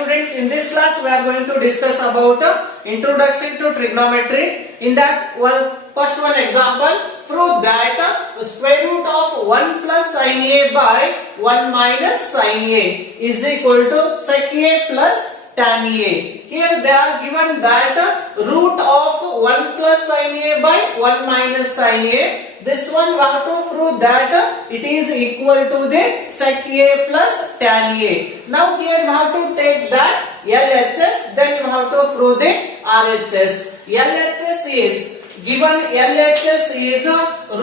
students, in this class we are going to discuss about introduction to trigonometry. In that first one example, prove that square root of 1 plus sin A by 1 minus sin A is equal to sec A plus tan A. Here they are given that root of 1 plus sin A by 1 minus sin A. This one we have to prove that it is equal to the sec A plus tan A. Now here we have to take that LHS, then we have to prove the RHS. LHS is given, LHS is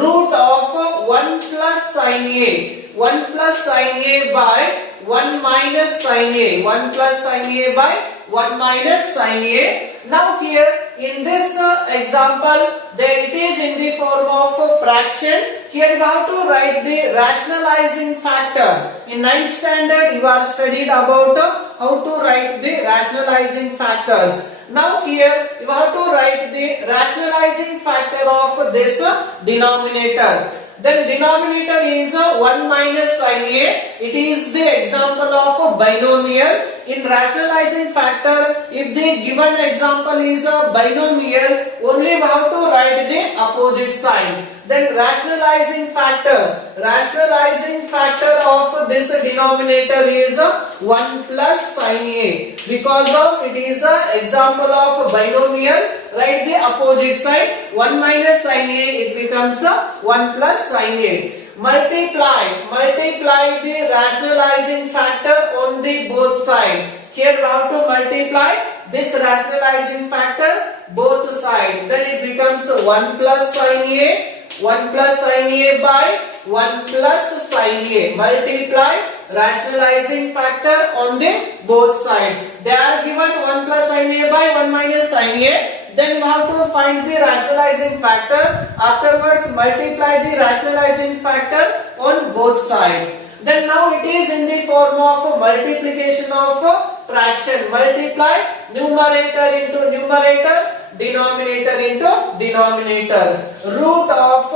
root of 1 plus sin A. 1 plus sin A by 1 minus sin A. 1 plus sin A by 1 minus sin A. Now here in this example, there it is in the form of fraction. Here we have to write the rationalizing factor. In 9th standard you are studied about how to write the rationalizing factors. Now here you have to write the rationalizing factor of this denominator. Then denominator is 1 minus sin A. It is the example of a binomial. In rationalizing factor, if the given example is a binomial, only we have to write the opposite sign. Then rationalizing factor of this denominator is 1 plus sin A. Because of it is an example of binomial, write the opposite side. 1 minus sin A, it becomes 1 plus sin A. Multiply the rationalizing factor on the both side. Here we have to multiply this rationalizing factor both sides. Then it becomes 1 plus sin A. 1 plus sin A by 1 plus sin A. Multiply rationalizing factor on the both sides. They are given 1 plus sin A by 1 minus sin A. Then we have to find the rationalizing factor. Afterwards multiply the rationalizing factor on both sides. Then now it is in the form of multiplication of fraction. Multiply numerator into numerator, denominator into denominator. Root of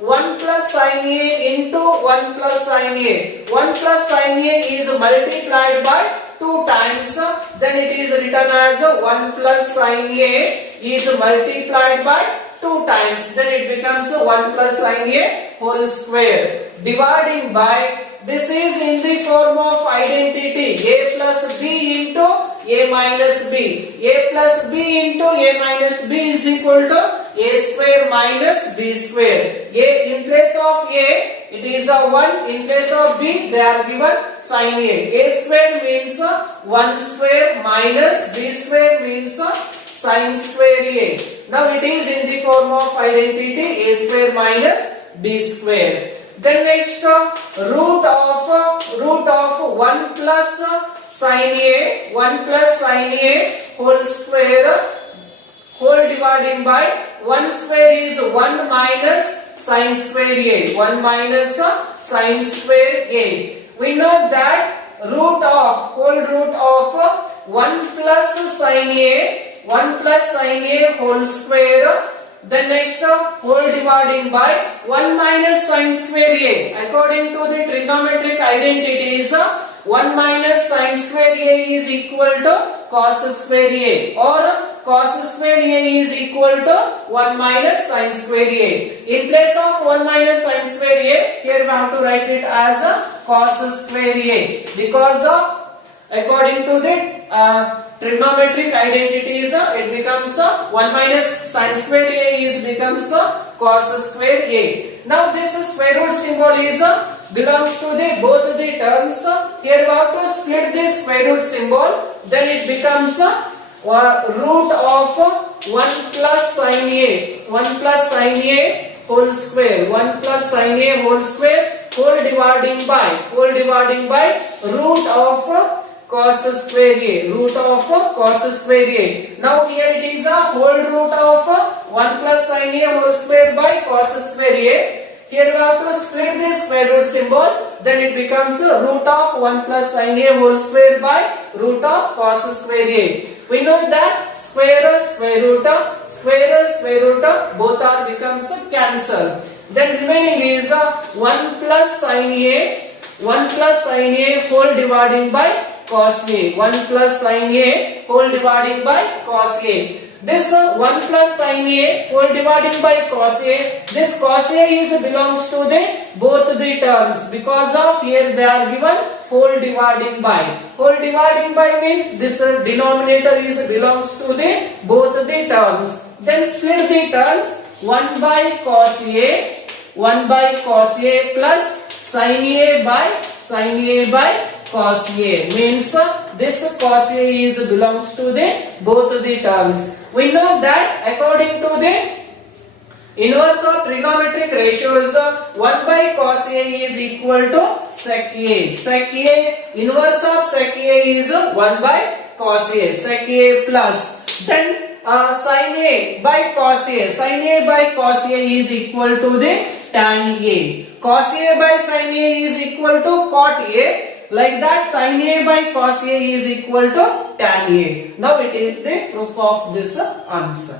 1 plus sin A into 1 plus sin A. 1 plus sin A is multiplied by 2 times. Then it is written as 1 plus sin A is multiplied by 2 times. Then it becomes 1 plus sin A whole square. Dividing by, this is in the form of identity. A plus B into A minus B. A plus B into A minus B is equal to A square minus B square. A in place of A, it is a 1. In place of B, they are given sin A. A square means 1 square minus B square means sin square A. Now it is in the form of identity A square minus B square. Then next root of 1 plus sin A, 1 plus sin A whole square, whole dividing by 1 square is 1 minus sin square A. 1 minus sin square A. We know that whole root of 1 plus sin A, 1 plus sin A whole square. Then next whole dividing by 1 minus sin square A. According to the trigonometric identities, 1 minus sin square A is equal to cos square A, or cos square A is equal to 1 minus sin square A. In place of 1 minus sin square A, here we have to write it as cos square A. Because of, according to the trigonometric identities, it becomes 1 minus sin square A is becomes cos square A. Now this square root symbol is belongs to the both the terms. Here we have to split this square root symbol. Then it becomes root of 1 plus sin A. 1 plus sin A whole square. 1 plus sin A whole square, whole dividing by root of cos square A. Root of cos square A. Now here it is a whole root of 1 plus sin A whole square by cos square A. Here we have to split this square root symbol. Then it becomes root of 1 plus sin A whole square by root of cos square A. We know that square root both are becomes cancel. Then remaining is 1 plus sin A whole dividing by cos A. 1 plus sin A whole dividing by cos A. This 1 plus sin A whole dividing by cos A. This cos A is belongs to the both the terms, because of here they are given whole dividing by. Whole dividing by means this denominator is belongs to the both the terms. Then split the terms. 1 by cos A, 1 by cos A plus sin A by cos A, means this cos A is belongs to the both the terms. We know that according to the inverse of trigonometric ratios, 1 by cos A is equal to sec A. Sec A, inverse of sec A is 1 by cos A. Sec A plus, then sin A by cos A. Sin A by cos A is equal to the tan A. Cos A by sin A is equal to cot A. Like that, sin A by cos A is equal to tan A. Now it is the proof of this answer.